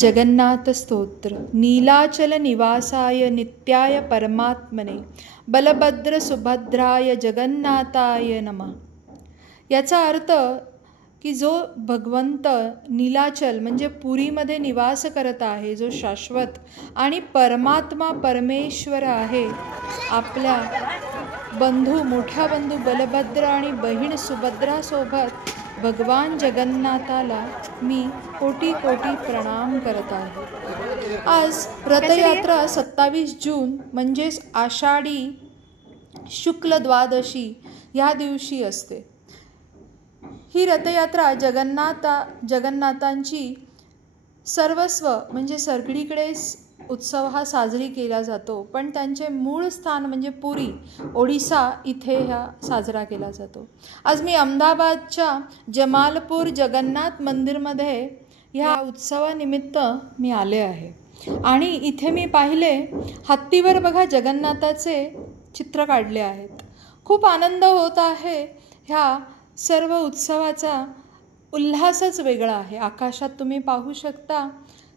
जगन्नाथ स्तोत्र. नीलाचल निवासाय नित्याय परमात्मने बलभद्र सुभद्राय जगन्नाथाय नमः. याचा अर्थ की जो भगवंत नीलाचल म्हणजे पुरीमध्ये निवास करत आहे, जो शाश्वत आणि परमात्मा परमेश्वर आहे, आपल्या मोठ्या बंधू बलभद्र आणि बहीण सुभद्रासोबत भगवान जगन्नाथाला मी कोटी कोटी प्रणाम करत आहे. आज रथयात्रा 27 जून म्हणजेच आषाढी शुक्ल द्वादशी ह्या दिवशी असते. ही रथयात्रा जगन्नाथांची सर्वस्व म्हणजे सगळीकडे उत्सव हा साजरी केला जातो, पण त्यांचे मूळ स्थान म्हणजे पुरी ओडिसा इथे हा साजरा केला जातो. आज मी अहमदाबादच्या जमालपूर जगन्नाथ मंदिरमध्ये ह्या उत्सवानिमित्त मी आले आहे आणि इथे मी पाहिले हत्तीवर बघा जगन्नाथाचे चित्र काढले आहेत. खूप आनंद होत आहे. ह्या सर्व उत्सवाचा उल्हासच वेगळा आहे. आकाशात तुम्ही पाहू शकता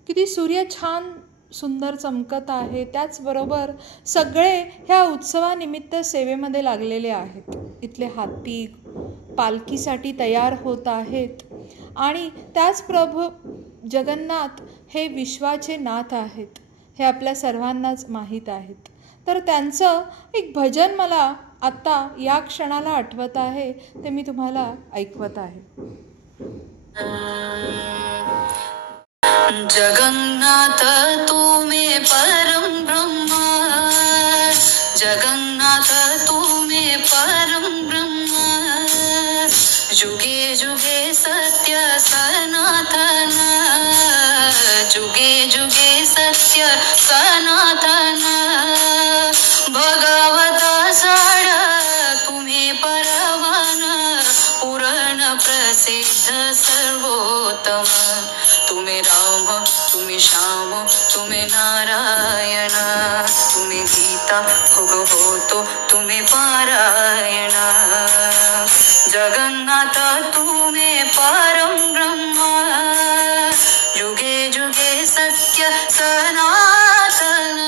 किती सूर्य छान सुंदर चमकत आहे. त्याचबरोबर सगळे ह्या उत्सवानिमित्त सेवेमध्ये लागलेले आहेत. इथले हत्ती पालखीसाठी तयार होत आहेत आणि त्याच प्रभू जगन्नाथ हे विश्वाचे नाथ आहेत, हे आपल्या सर्वांनाच माहीत आहेत. तर त्यांचं एक भजन मला आत्ता या क्षणाला आठवत आहे, ते मी तुम्हाला ऐकवत आहे. जगन्नाथ तू में परम ब्रह्म, जगन्नाथ तू में परम ब्रह्म, जुगे जुगे सत्य सनातन, जुगे जुगे सत्य सनातन, भगवता साड तुम्ही परवान, पुरण प्रसिद्ध सर्वोत्तम, तुम्ही राम तुम्ही श्याम तुम्ही नारायण, तुम्ही गीता भगवतो तुम्ही पारायण, जगन्नाथ तुम्ही परम ब्रह्म, जुगे जुगे सत्य सनातन.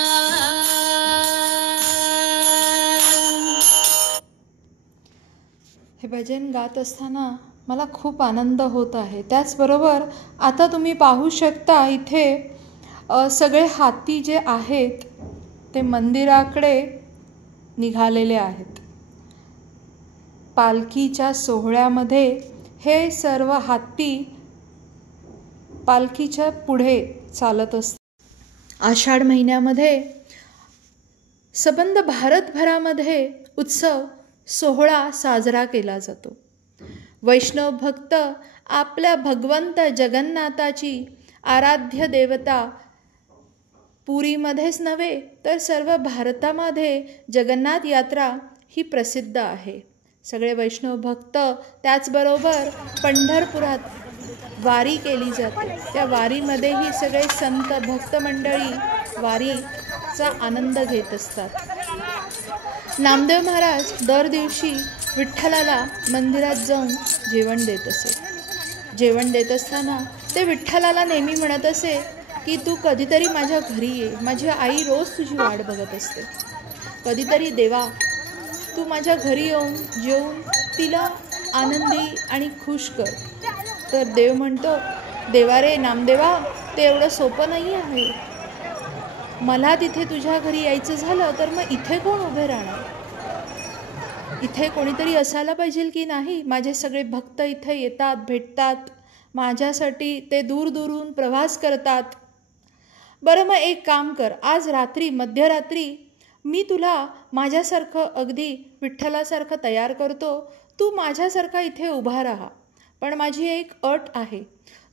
हे भजन गात असताना मला खूप आनंद होत आहे. त्याचबरोबर आता तुम्ही पाहू शकता इथे सगळे हाती जे आहेत ते मंदिराकडे निघालेले आहेत. पालखीच्या सोहळ्यामध्ये हे सर्व हाती पालखीच्या पुढे चालत असतात. आषाढ महिन्यामध्ये संबंध भारतभरामध्ये उत्सव सोहळा साजरा केला जातो. वैष्णव भक्त आपल्या भगवंत जगन्नाथाची आराध्य देवता पुरीमध्येच नव्हे तर सर्व भारतामध्ये जगन्नाथ यात्रा ही प्रसिद्ध आहे. सगळे वैष्णव भक्त त्याचबरोबर पंढरपुरात वारी केली जाते. त्या वारीमध्येही सगळे संत भक्त मंडळी वारीचा आनंद घेत असतात. नामदेव महाराज दर दिवशी विठ्ठलाला मंदिरात जाऊन जेवण देत असे. जेवण देत असताना ते विठ्ठलाला नेहमी म्हणत असे की तू कधीतरी माझ्या घरी ये, माझी आई रोज तुझी वाट बघत असते. कधीतरी देवा तू माझ्या घरी येऊन जेवून तिला आनंदी आणि खुश कर. तर देव म्हणतो, देवा रे नामदेवा, ते एवढं सोपं नाही आहे. मला तिथे तुझ्या घरी यायचं झालं तर मग इथे कोण उभे राहणार? इथे कोणीतरी असायला पाहिजे की नाही? माझे सगळे भक्त इथे येतात, भेटतात, माझ्यासाठी ते दूर दूरून प्रवास करतात. बरं मग एक काम कर, आज रात्री मध्यरात्री मी तुला माझ्यासारखं अगदी विठ्ठलासारखं तयार करतो. तू माझ्यासारखा इथे उभा राहा, पण माझी एक अट आहे.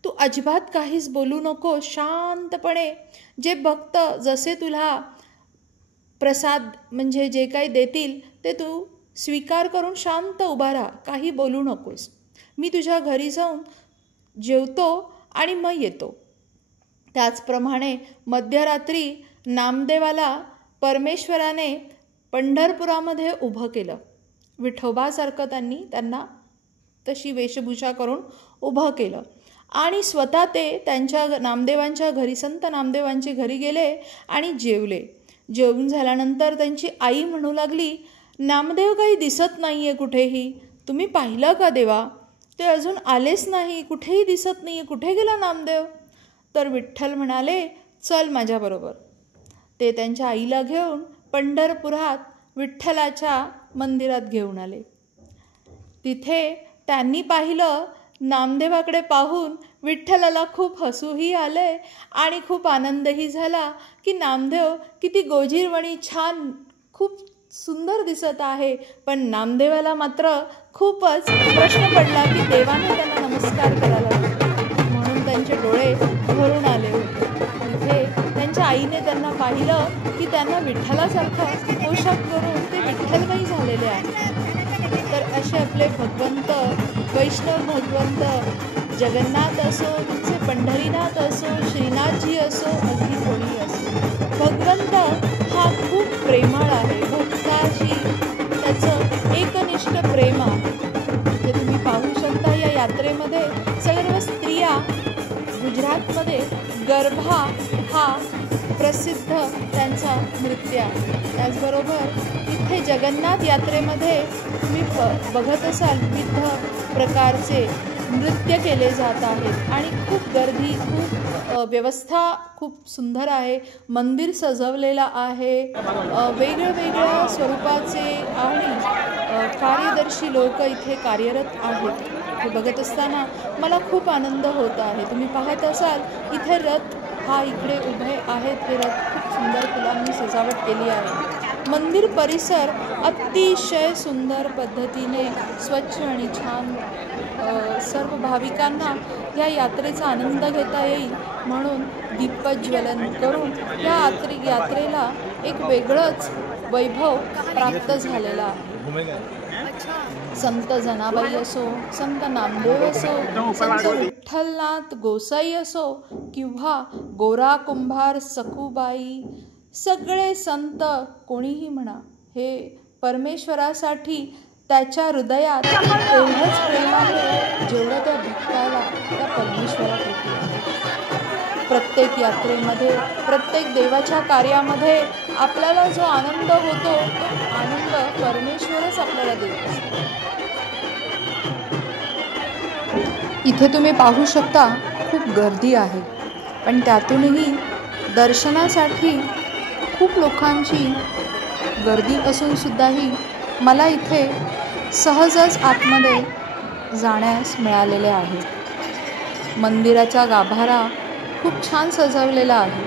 तू अजिबात काहीच बोलू नको. शांतपणे जे भक्त जसे तुला प्रसाद म्हणजे जे काही देतील ते तू स्वीकार करून शांत उभा राहा, काही बोलू नकोस. मी तुझ्या घरी जाऊन जेवतो आणि मग येतो. त्याचप्रमाणे मध्यरात्री नामदेवाला परमेश्वराने पंढरपुरामध्ये उभं केलं. विठोबासारखं त्यांना तशी वेशभूषा करून उभं केलं आणि स्वतः ते त्यांच्या नामदेवांच्या घरी, संत नामदेवांच्या घरी गेले आणि जेवले. जेवून झाल्यानंतर त्यांची आई म्हणू लागली, नामदेव काही दिसत नाही आहे कुठेही, तुम्ही पाहिलं का देवा? ते अजून आलेच नाही, कुठेही दिसत नाही आहे, कुठे गेला नामदेव? तर विठ्ठल म्हणाले, चल माझ्याबरोबर. ते त्यांच्या आईला घेऊन पंढरपुरात विठ्ठलाच्या मंदिरात घेऊन आले. तिथे त्यांनी पाहिलं, नामदेवाकडे पाहून विठ्ठलाला खूप हसूही आले आणि खूप आनंदही झाला की नामदेव किती गोजीरवाणी छान खूप सुंदर दिसत आहे. पण नामदेवाला मात्र खूपच प्रश्न पडला की देवाने त्यांना नमस्कार करायला लागला, म्हणून त्यांचे डोळे भरून आले होते. तिथे त्यांच्या आईने त्यांना पाहिलं की त्यांना विठ्ठलासारखा पोशाख करून ते विठ्ठलबाई झालेले आहेत. तर असे आपले भगवंत, वैष्णव भगवंत, जगन्नाथ असो, तुमचे पंढरीनाथ असो, श्रीनाथजी असो, अगदी कोणी असो, भगवंत हा खूप प्रेमळ आहे. भक्ताशी त्याचं एकनिष्ठ प्रेम आहे. जे तुम्ही पाहू शकता या यात्रेमध्ये सर्व स्त्रिया, गुजरातमध्ये गरबा हा प्रसिद्ध त्यांचा नृत्य आहे. त्याचबरोबर इथे जगन्नाथ यात्रेमध्ये तुम्ही बघत असाल विविध प्रकारचे नृत्य केले जात आहेत आणि खूप गर्दी, खूप व्यवस्था खूप सुंदर आहे. मंदिर सजवलेलं आहे. वेगवेगळ्या स्वरूपाचे आणि कार्यदर्शी लोक इथे कार्यरत आहेत. हे बघत असताना मला खूप आनंद होत आहे. तुम्ही पाहत असाल इथे रथ हा इकडे उभे आहेत. हे रथ खूप सुंदर फुलांनी सजावट केली आहे. मंदिर परिसर अतिशय सुंदर पद्धतीने स्वच्छ आणि छान, सर्व भाविकांना या यात्रेचा आनंद घेता येईल म्हणून दीपज्वलन करून या यात्रेला एक वेगळंच वैभव प्राप्त झालेला आहे. संत जनाबाई असो, संत नामदेव असो, संत विठ्ठलनाथ गोसाई असो किंवा गोरा कुंभार सखूबाई, सगळे संत कोणीही म्हणा, हे परमेश्वरासाठी त्याच्या हृदयात एवढंच प्रेम आहे जेवढं त्या भक्ताला त्या परमेश्वराप्रती आहे. प्रत्येक यात्रेमध्ये, प्रत्येक देवाच्या कार्यामध्ये आपल्याला जो आनंद होतो तो आनंद परमेश्वरच आपल्याला देत असतो. इथे तुम्ही पाहू शकता खूप गर्दी आहे, पण त्यातूनही दर्शनासाठी खूप लोकांची गर्दी असूनसुद्धाही मला इथे सहजच आतमध्ये जाण्यास मिळालेले आहे. मंदिराचा गाभारा खूप छान सजवलेला आहे.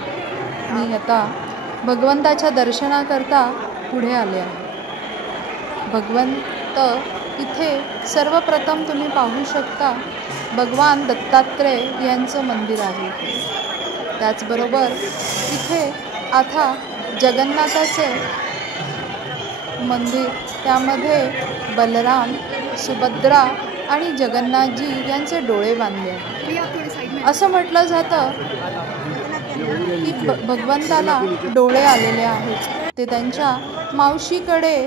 मी आता भगवंताच्या दर्शनाकरता पुढे आले आहे. भगवंत इथे सर्वप्रथम तुम्ही पाहू शकता भगवान दत्तात्रेय यांचं मंदिर आहे. त्याचबरोबर इथे आता जगन्नाथाचे मंदिर, त्यामध्ये बलराम, सुभद्रा आणि जगन्नाथजी यांचे डोळे बांधले आहेत. असं म्हटलं जातं की भगवंताला डोळे आलेले आहेत. ते त्यांच्या मावशीकडे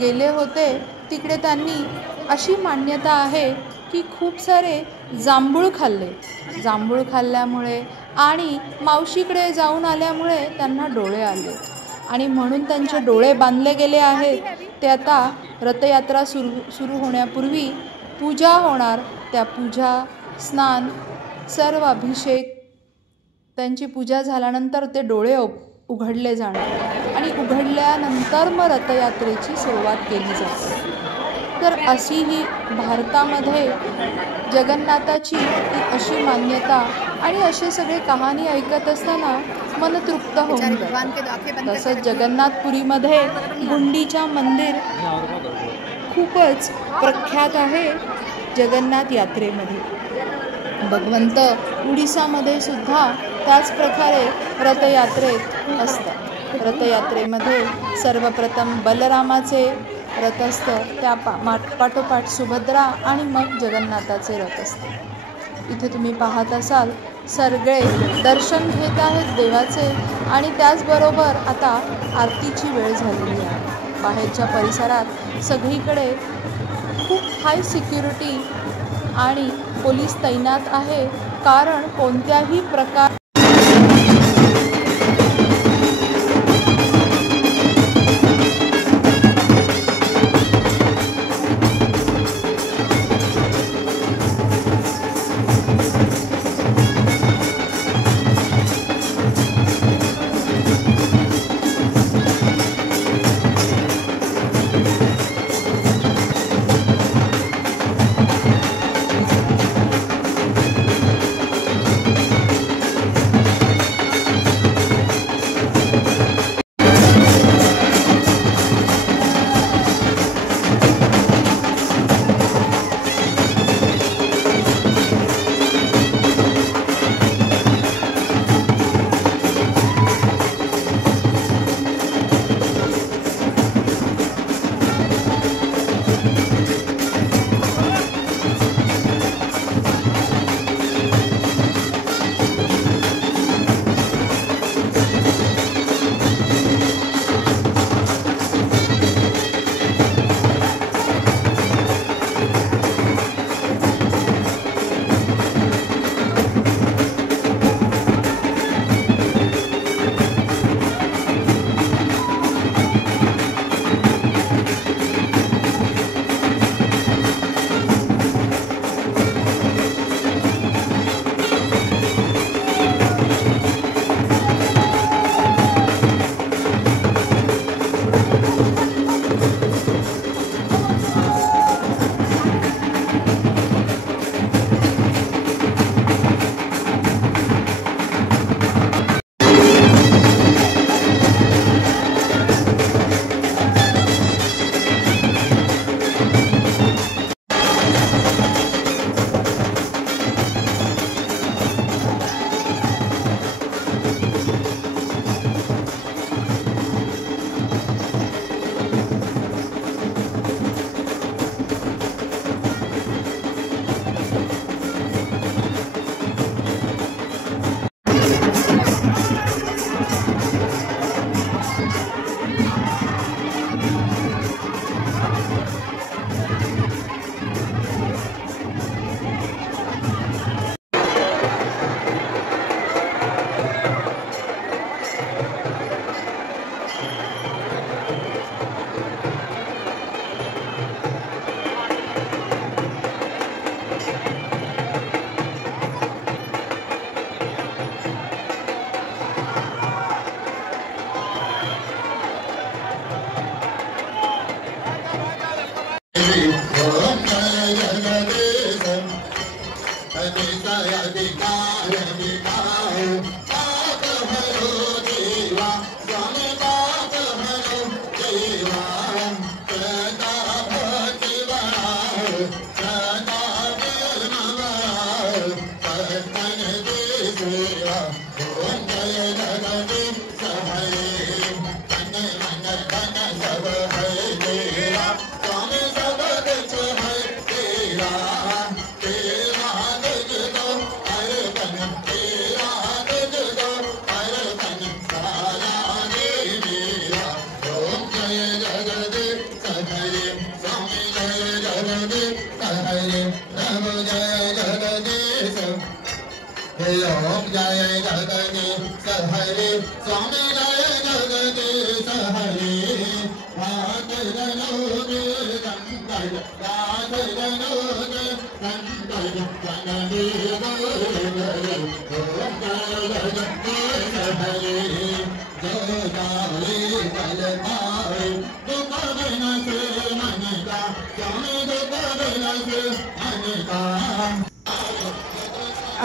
गेले होते. तिकडे त्यांनी अशी मान्यता आहे की खूप सारे जांभूळ खाल्ले. जांभूळ खाल्ल्यामुळे आणि मावशीकडे जाऊन आल्यामुळे त्यांना डोळे आले आणि म्हणून त्यांचे डोळे बांधले गेले आहेत. ते आता रथयात्रा सुरू होण्यापूर्वी पूजा होणार. त्या पूजा, स्नान, सर्व अभिषेक, त्यांची पूजा झाल्यानंतर ते डोळे उघडले जाणार आणि उघडल्यानंतर मग रथयात्रेची सुरुवात केली जाते. तर अशी ही भारतामध्ये जगन्नाथाची अशी मान्यता आणि असे सगळे कहाणी ऐकत असताना मन तृप्त होऊन जातं. तसंच जगन्नाथपुरीमध्ये गुंडीचा मंदिर खूपच प्रख्यात आहे. जगन्नाथ यात्रेमध्ये भगवंत उडीसामध्ये सुद्धा त्याच प्रकारे रथयात्रेत असतात. रथयात्रेमध्ये सर्वप्रथम बलरामाचे रथ असतं, त्या पाठोपाठ सुभद्रा आणि मग जगन्नाथाचे रथ असते. इथे तुम्ही पाहत असाल सगळे दर्शन घेत आहेत देवाचे आणि त्याचबरोबर आता आरतीची वेळ झालेली आहे. बाहेरच्या परिसरात सगळीकडे खूप हाय सिक्युरिटी आणि पोलीस तैनात आहे, कारण कोणत्याही प्रकार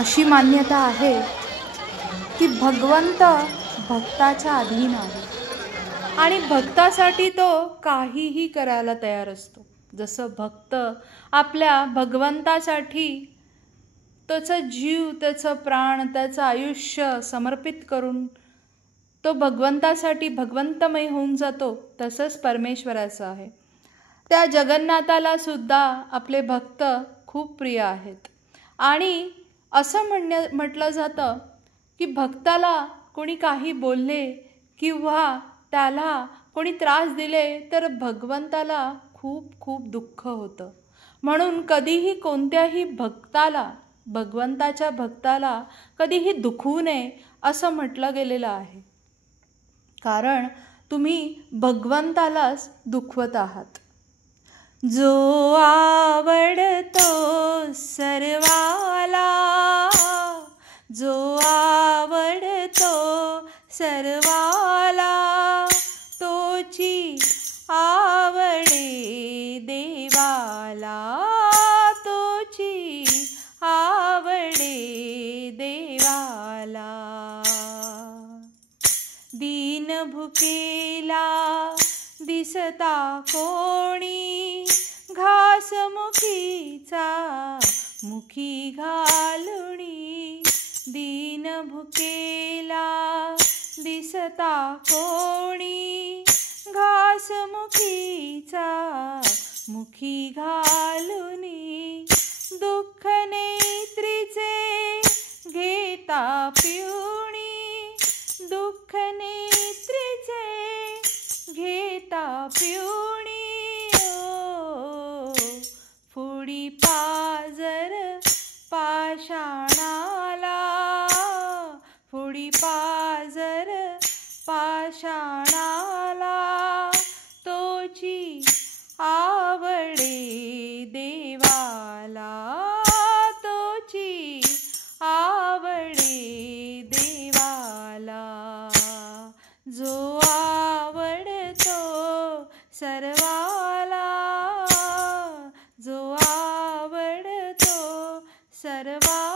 अशी मान्यता आहे की भगवंत भक्ताच्या अधीन आहे आणि भक्तासाठी तो काहीही करायला तयार असतो. जसं भक्त आपल्या भगवंतासाठी त्याचा जीव, त्याचं प्राण, त्याचं आयुष्य समर्पित करून तो भगवंतासाठी भगवंतमय होऊन जातो, तसंच परमेश्वराचं आहे. त्या जगन्नाथाला सुद्धा आपले भक्त खूप प्रिय आहेत आणि असं म्हटलं जातं की भक्ताला कोणी काही बोलले किंवा त्याला कोणी त्रास दिले तर भगवंताला खूप खूप दुःख होतं. म्हणून कधीही कोणत्याही भक्ताला, भगवंताच्या भक्ताला कधीही दुखवू नये असं म्हटलं गेलेलं आहे. कारण तुम्ही भगवंतालाच दुखवत आहात. जो आवडतो सर्वाला, जो आवडतो सर्वाला, तोची आवडे देवाला, तोची आवडे देवाला. दीन भुकेला दिसता कोणी, घास मुखीचा मुखी घालुणी. दीन भुकेला दिसता कोणी, घास मुखीचा मुखी घालुनी. दुःख नेत्रीचे घेता पिउणी, दुःख नेत्रीचे घेता पिउणी. फुडी पाजर पाषाणाला, फुडी पाजर पाषाणाला, तोची आवडे देवाला, तोची आवडे देवाला. जो आवडतो सर्वाला, जो आवडतो सर्वाला.